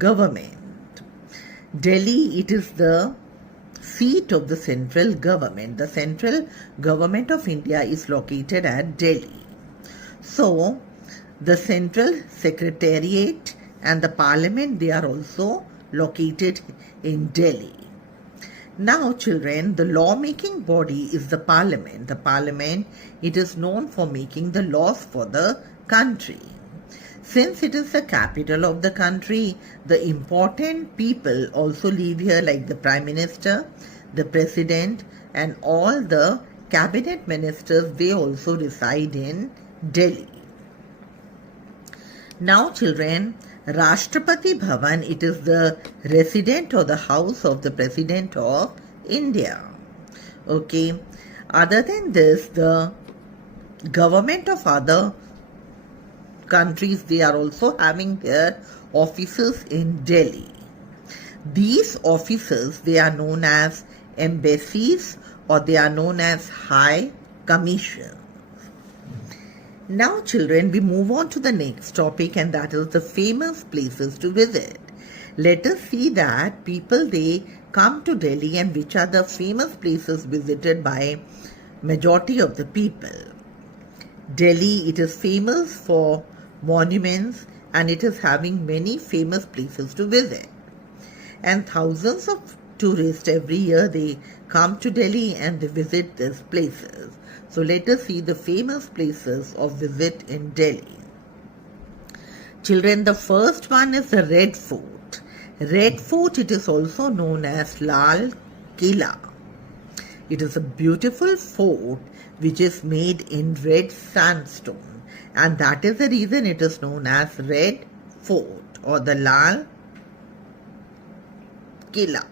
government. Delhi, it is the seat of the central government. The central government of India is located at Delhi. So, the central secretariat and the parliament, they are also located in Delhi. Now, children, the law-making body is the parliament. The parliament, it is known for making the laws for the country. Since it is the capital of the country, the important people also live here, like the Prime Minister, the President, and all the cabinet ministers, they also reside in Delhi. Now, children, Rashtrapati Bhavan, it is the residence or the house of the President of India. Okay. Other than this, the government of other countries, they are also having their offices in Delhi. These offices, they are known as embassies or they are known as high commissions. Now, children, we move on to the next topic, and that is the famous places to visit. Let us see that people, they come to Delhi, and which are the famous places visited by majority of the people. Delhi, it is famous for monuments and it is having many famous places to visit. And thousands of tourists every year, they come to Delhi and they visit these places. So let us see the famous places of visit in Delhi. Children, the first one is the Red Fort. Red Fort, it is also known as Lal Killa. It is a beautiful fort which is made in red sandstone, and that is the reason it is known as Red Fort or the Lal Killa.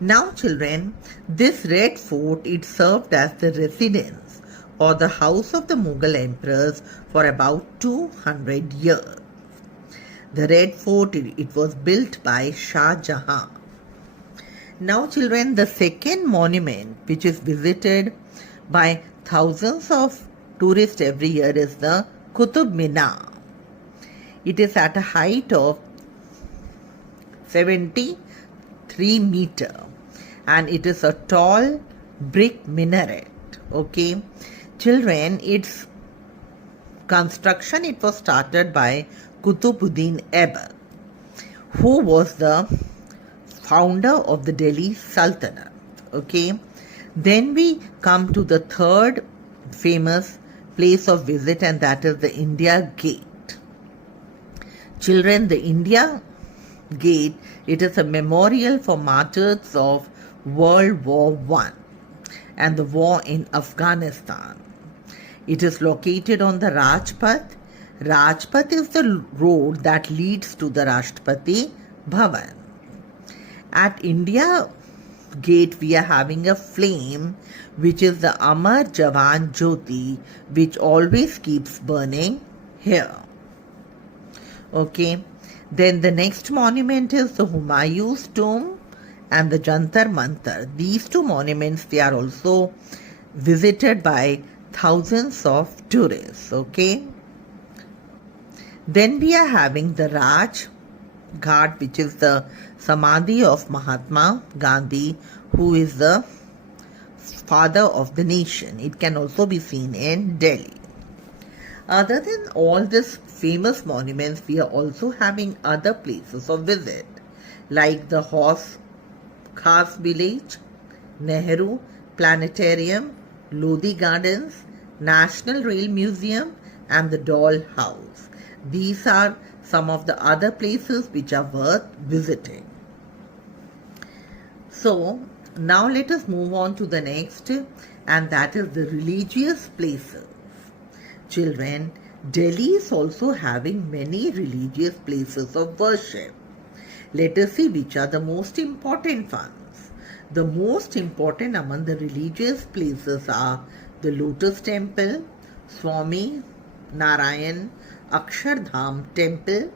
Now, children, this Red Fort, it served as the residence or the house of the Mughal emperors for about 200 years. The Red Fort, it was built by Shah Jahan. Now, children, the second monument which is visited by thousands of tourists every year is the Qutub Minar. It is at a height of 73 meters. And it is a tall brick minaret. Okay, children, its construction, it was started by Qutbuddin Aibak, who was the founder of the Delhi Sultanate. Okay, then we come to the third famous place of visit, and that is the India Gate. Children, the India Gate, it is a memorial for martyrs of World War I and the war in Afghanistan. It is located on the Rajpath. Rajpath is the road that leads to the Rashtrapati Bhavan. At India Gate, we are having a flame which is the Amar Jawan Jyoti, which always keeps burning here. Okay. Then the next monument is the Humayun's tomb and the Jantar Mantar. These two monuments, they are also visited by thousands of tourists. Okay. Then we are having the Raj Ghat, which is the Samadhi of Mahatma Gandhi, who is the father of the nation. It can also be seen in Delhi. Other than all these famous monuments, we are also having other places of visit, like the Horse Khas Village, Nehru Planetarium, Lodi Gardens, National Rail Museum, and the Doll House. These are some of the other places which are worth visiting. So, now let us move on to the next, and that is the religious places. Children, Delhi is also having many religious places of worship. Let us see which are the most important ones. The most important among the religious places are the Lotus Temple, Swami Narayan Akshardham Temple,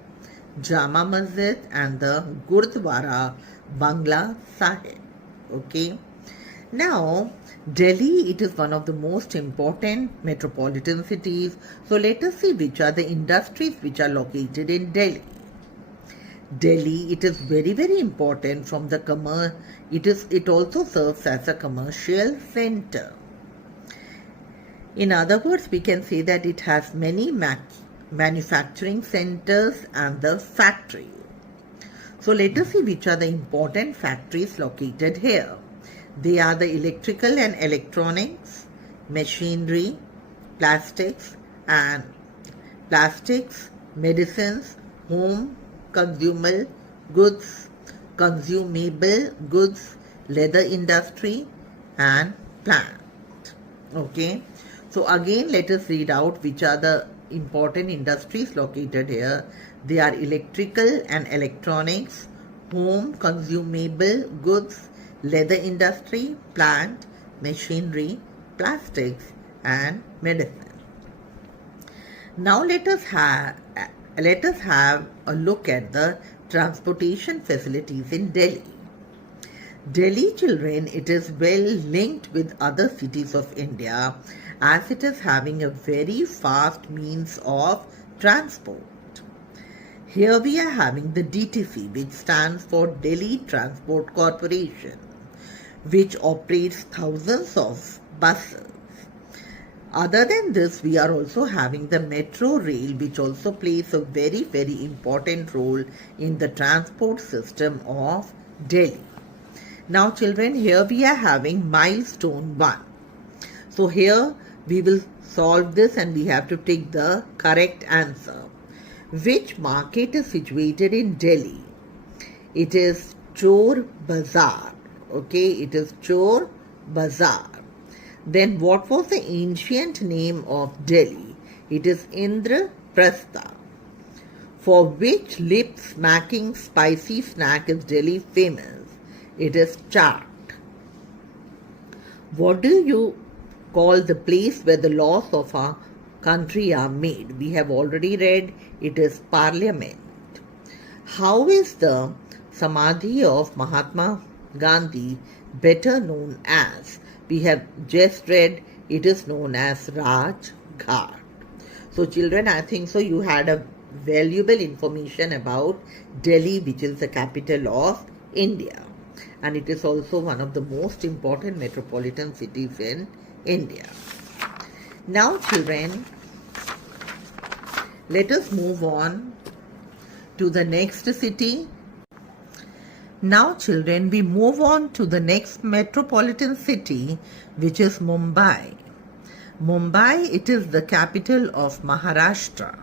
Jama Masjid, and the Gurdwara Bangla Sahib. Okay. Now, Delhi, it is one of the most important metropolitan cities. So let us see which are the industries which are located in Delhi. Delhi, it is very, very important from the it also serves as a commercial center. In other words, we can say that it has many manufacturing centers and the factories. So let us see which are the important factories located here. They are the electrical and electronics, machinery, plastics, medicines, home, consumable goods, leather industry, and plant. Okay. So again, let us read out which are the important industries located here. They are electrical and electronics, home, consumable goods, leather industry, plant, machinery, plastics, and medicine. Now let us have a look at the transportation facilities in Delhi. Delhi, children, it is well linked with other cities of India as it is having a very fast means of transport. Here we are having the DTC, which stands for Delhi Transport Corporation, which operates thousands of buses. Other than this, we are also having the metro rail, which also plays a very, very important role in the transport system of Delhi. Now children, here we are having milestone 1. So here we will solve this and we have to take the correct answer. Which market is situated in Delhi? It is Chor Bazaar. Okay, it is Chor Bazaar. Then what was the ancient name of Delhi? It is Indraprastha. For which lip smacking spicy snack is Delhi famous? It is chaat. What do you call the place where the laws of our country are made? We have already read it is Parliament. How is the Samadhi of Mahatma Gandhi better known as? We have just read it is known as Raj Ghat. So children, I think so you had a valuable information about Delhi, which is the capital of India. And it is also one of the most important metropolitan cities in India. Now children, let us move on to the next city. Now children, we move on to the next metropolitan city, which is Mumbai. Mumbai, it is the capital of Maharashtra.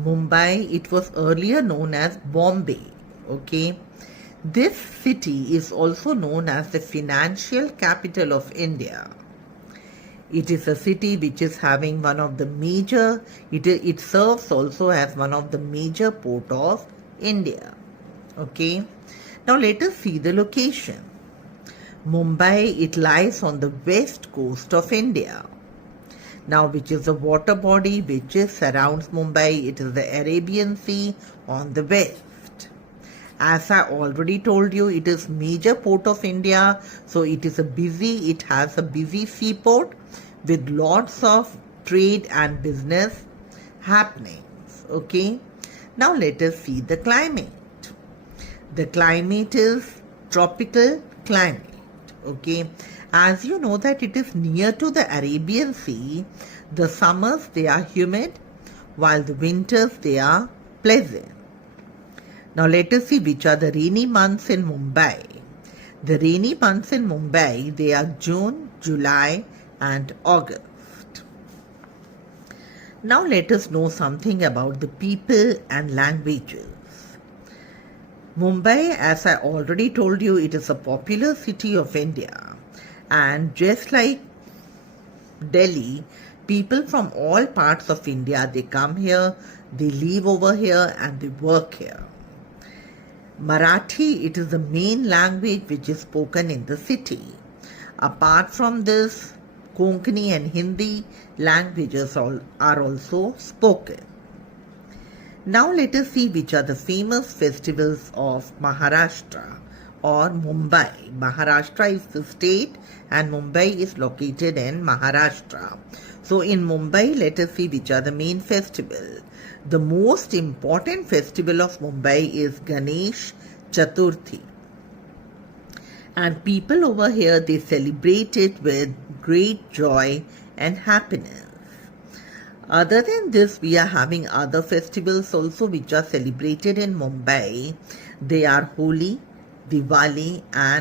Mumbai, it was earlier known as Bombay. Okay. This city is also known as the financial capital of India. It is a city which is having one of the major, it serves also as one of the major port of India. Okay. Now let us see the location. Mumbai, it lies on the west coast of India. Now which is the water body which surrounds Mumbai? It is the Arabian Sea on the west. As I already told you, it is major port of India. So it has a busy seaport with lots of trade and business happenings. Okay. Now let us see the climate. The climate is tropical climate. Okay. As you know that it is near to the Arabian Sea, the summers they are humid while the winters they are pleasant. Now let us see which are the rainy months in Mumbai. The rainy months in Mumbai, they are June, July and August. Now let us know something about the people and languages. Mumbai, as I already told you, it is a popular city of India. And just like Delhi, people from all parts of India, they come here, they live over here and they work here. Marathi, it is the main language which is spoken in the city. Apart from this, Konkani and Hindi languages are also spoken. Now let us see which are the famous festivals of Maharashtra or Mumbai. Maharashtra is the state and Mumbai is located in Maharashtra. So in Mumbai, let us see which are the main festivals. The most important festival of Mumbai is Ganesh Chaturthi. And people over here, they celebrate it with great joy and happiness. Other than this, we are having other festivals also which are celebrated in Mumbai. They are Holi, Diwali and